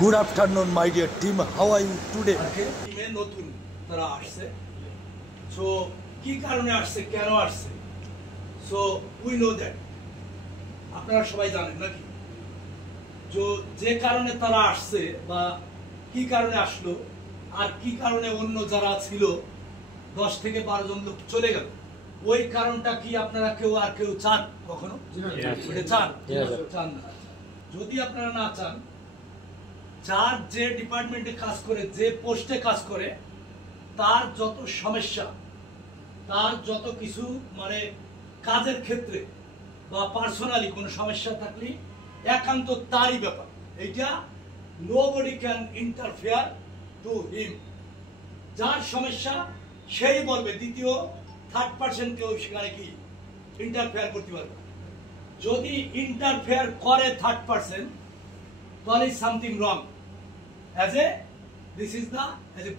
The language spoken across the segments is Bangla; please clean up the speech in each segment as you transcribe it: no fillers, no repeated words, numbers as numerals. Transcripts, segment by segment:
Good afternoon, my dear team. How are you today? টিমে নতুন তারা আসছে, সো কি কারণে আসছে, কেন আসছে, সো উই নো দ্যাট। আপনারা সবাই জানেন নাকি যে কারণে তারা আসছে বা কি কারণে আসলো আর কি কারণে অন্য যারা ছিল 10 থেকে 12 জন লোক চলে গেল, ওই কারণটা কি আপনারা কেউ চান কখনো? চান না। যদি আপনারা না চান, যার যে ডিপার্টমেন্টে কাজ করে, যে পোস্টে কাজ করে, তার যত সমস্যা, তার যত কিছু মানে কাজের ক্ষেত্রে বা পার্সোনালি কোনো সমস্যা থাকলে একান্ত তারই ব্যাপার। এইটা nobody can interfere to him. যার সমস্যা সেই বলবে, দ্বিতীয় থার্ড পার্সন কেউ সেখানে কি ইন্টারফেয়ার করতে পারবে। যদি ইন্টারফেয়ার করে থার্ড পার্সন, তাহলে something wrong. As a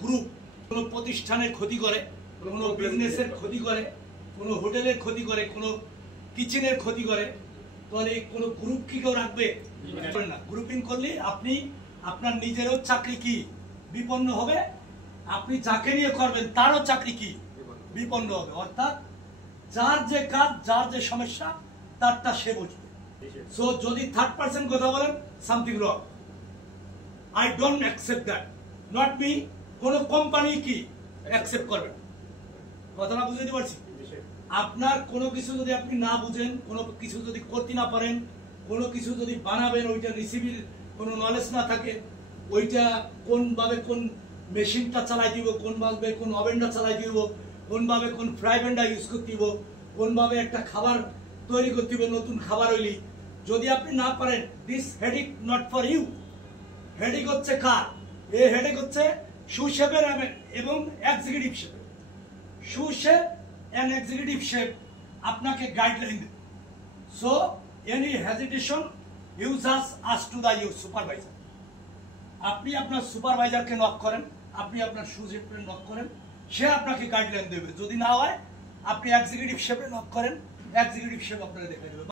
group কোনো প্রতিষ্ঠানের ক্ষতি করে, কোনো বিজনেসের ক্ষতি করে, কোনো হোটেলের ক্ষতি করে, কোনো কিচেনের ক্ষতি করে, তাহলে কোনো গ্রুপ কি কেউ রাখবে না। গ্রুপিং করলে আপনি আপনার নিজেরও চাকরি কি বিপন্ন হবে, আপনি যাকে নিয়ে করবেন তারও চাকরি কি বিপন্ন হবে। অর্থাৎ যার যে কাজ, যার যে সমস্যা, তারটা সে বুঝবে। সো যদি থার্ড পার্সন কথা বলেন, something wrong. I don't accept that. Not me. কোনো কোম্পানি কি অ্যাকসেপ্ট করবে? কথাটা বুঝতে পারছি? আপনার কোনো কিছু যদি আপনি না বুঝেন, কোনো কিছু যদি করতে না পারেন, কোনো কিছু যদি বানাবেন, ওইটা রিসিভির কোনো নলেজ না থাকে, ওইটা কোনভাবে কোন মেশিনটা চালাই দিব, কোনভাবে কোন ওভেনটা চালাই দিব, কোনভাবে কোন ফ্রাই প্যানটা ইউজ করতে দিব, কোনভাবে একটা খাবার তৈরি করতে হবে, নতুন খাবার হইলি যদি আপনি না পারেন, this headache not for you. Headache হচ্ছে কার? এই হেডিক হচ্ছে সুশেফের এবং এক্সিকিউটিভ শেফের। সুশেফ এন্ড এক্সিকিউটিভ শেফ আপনাকে গাইডলাইন দেবে। So any hesitation you just ask to the your supervisor. আপনি আপনার সুপারভাইজারকে নক করেন, আপনি আপনার সুশেফকে নক করেন, সে আপনাকে গাইডলাইন দেবে। যদি না হয় আপনি এক্সিকিউটিভ শেফে নক করেন, এক্সিকিউটিভ শেফ আপনাকে দেখাই দেবে।